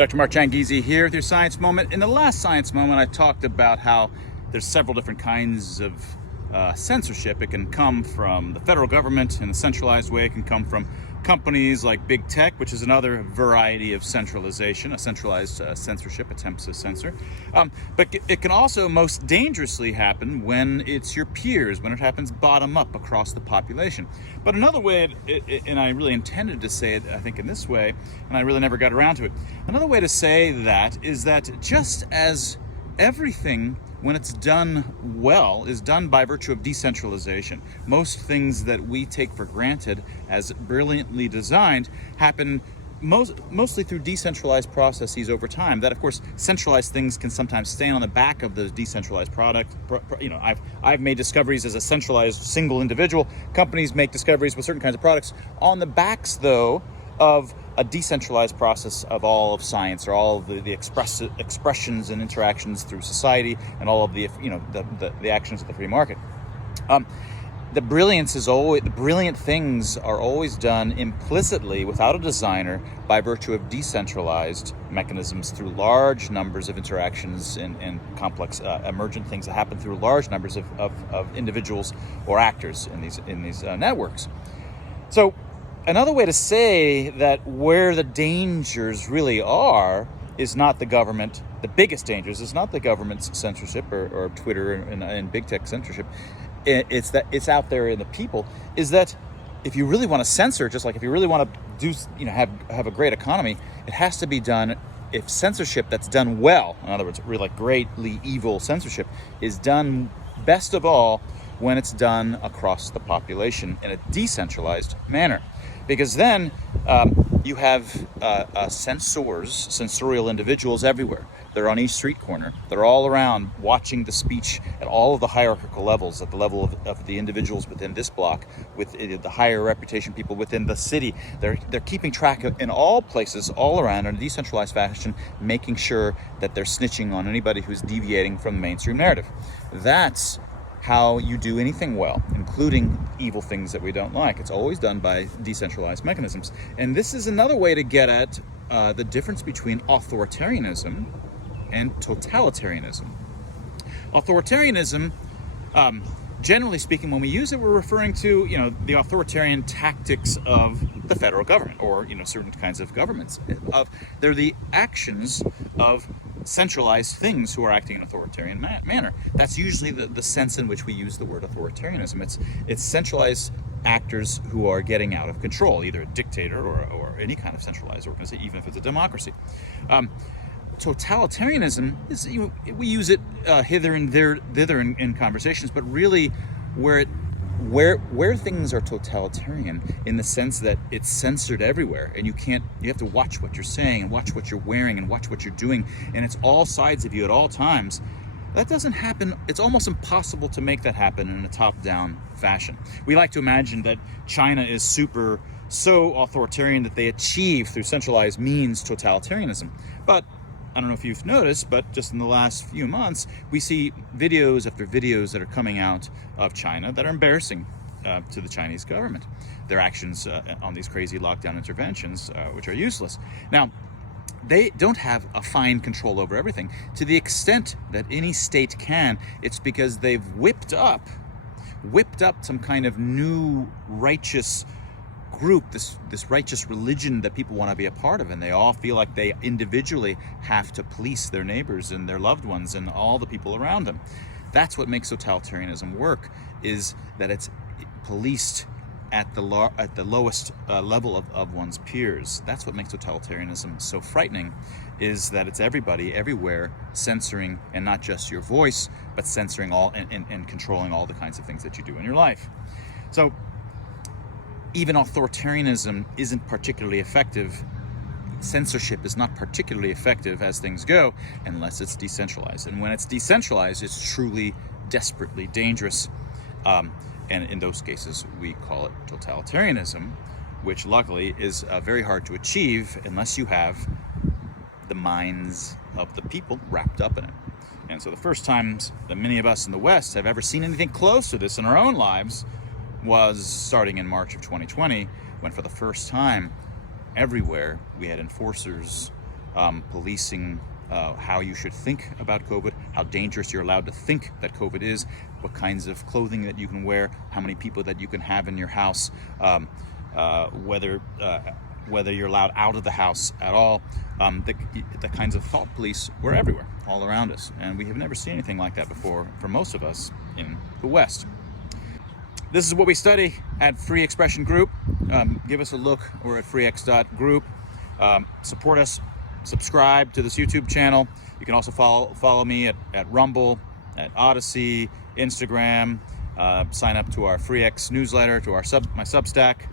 Dr. Mark Changizi here with your Science Moment. In the last Science Moment, I talked about how there's several different kinds of censorship. It can come from the federal government in a centralized way. It can come from companies like big tech, which is another variety of centralization, a centralized censorship, attempts to censor. But it can also most dangerously happen when it's your peers, when it happens bottom up across the population. But another way, and I really intended to say it, I think in this way, and I really never got around to it. Another way to say that is that just as everything, when it's done well, is done by virtue of decentralization. Most things that we take for granted as brilliantly designed happen mostly through decentralized processes over time. That, of course, centralized things can sometimes stand on the back of those decentralized product. I've made discoveries as a centralized single individual. Companies make discoveries with certain kinds of products on the backs, though, of a decentralized process of all of science, or all of the expressions and interactions through society, and all of the actions of the free market. The brilliant things are always done implicitly, without a designer, by virtue of decentralized mechanisms through large numbers of interactions and complex emergent things that happen through large numbers of individuals or actors in these networks. So another way to say that where the dangers really are is not the government. The biggest dangers is not the government's censorship or Twitter and big tech censorship. It's that it's out there in the people. Is that if you really want to censor, just like if you really want to do, have a great economy, it has to be done. If censorship that's done well, in other words, really like greatly evil censorship, is done best of all when it's done across the population in a decentralized manner. Because then you have sensorial individuals everywhere. They're on each street corner. They're all around watching the speech at all of the hierarchical levels, at the level of the individuals within this block, with the higher reputation people within the city. They're keeping track of, in all places, all around, in a decentralized fashion, making sure that they're snitching on anybody who's deviating from the mainstream narrative. That's how you do anything well, including evil things that we don't like. It's always done by decentralized mechanisms. And this is another way to get at the difference between authoritarianism and totalitarianism. Authoritarianism, generally speaking, when we use it, we're referring to the authoritarian tactics of the federal government, or certain kinds of governments. They're the actions of centralized things who are acting in an authoritarian manner. That's usually the sense in which we use the word authoritarianism. It's centralized actors who are getting out of control, either a dictator or any kind of centralized organization, even if it's a democracy. Totalitarianism is, we use it hither and thither in conversations, but really where things are totalitarian, in the sense that it's censored everywhere, and you have to watch what you're saying and watch what you're wearing and watch what you're doing, and it's all sides of you at all times. That doesn't happen. It's almost impossible to make that happen in a top-down fashion. We like to imagine that China is so authoritarian that they achieve through centralized means totalitarianism. But I don't know if you've noticed, but just in the last few months, we see videos after videos that are coming out of China that are embarrassing to the Chinese government. Their actions on these crazy lockdown interventions, which are useless. Now, they don't have a fine control over everything. To the extent that any state can, it's because they've whipped up some kind of new righteous group, this righteous religion that people want to be a part of, and they all feel like they individually have to police their neighbors and their loved ones and all the people around them. That's what makes totalitarianism work, is that it's policed at the lowest level of one's peers. That's what makes totalitarianism so frightening, is that it's everybody, everywhere, censoring, and not just your voice, but censoring all and controlling all the kinds of things that you do in your life. So even authoritarianism isn't particularly effective. Censorship is not particularly effective as things go unless it's decentralized. And when it's decentralized, it's truly desperately dangerous. And in those cases, we call it totalitarianism, which luckily is very hard to achieve unless you have the minds of the people wrapped up in it. And so the first times that many of us in the West have ever seen anything close to this in our own lives was starting in March of 2020, when for the first time everywhere we had enforcers policing how you should think about COVID, how dangerous you're allowed to think that COVID is, what kinds of clothing that you can wear, how many people that you can have in your house, whether you're allowed out of the house at all. The kinds of thought police were everywhere, all around us, and we have never seen anything like that before for most of us in the West. This is what we study at Free Expression Group. Give us a look. We're at freex.group. Support us. Subscribe to this YouTube channel. You can also follow me at Rumble, at Odyssey, Instagram. Sign up to our FreeX newsletter, to my Substack.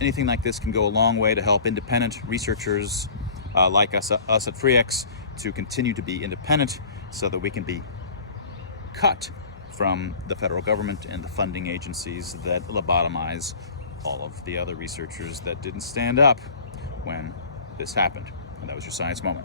Anything like this can go a long way to help independent researchers like us at FreeX to continue to be independent, so that we can be cut from the federal government and the funding agencies that lobotomize all of the other researchers that didn't stand up when this happened. And that was your Science Moment.